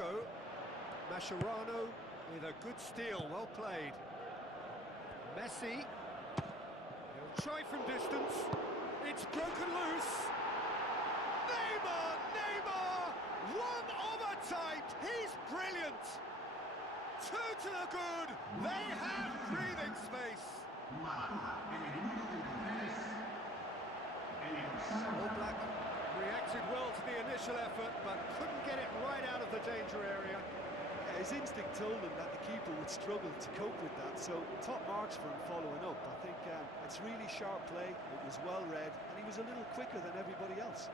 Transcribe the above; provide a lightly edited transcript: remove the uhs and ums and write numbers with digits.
Isco. Mascherano with a good steal, well played. Messi. He'll try from distance. It's broken loose. Neymar! One of a type! He's brilliant! Two to the good! They have breathing space! All Black reacted well to the initial effort, but couldn't get it right out of the danger area. Yeah, his instinct told him that the keeper would struggle to cope with that, so top marks for him following up. I think it's really sharp play, it was well read, and he was a little quicker than everybody else.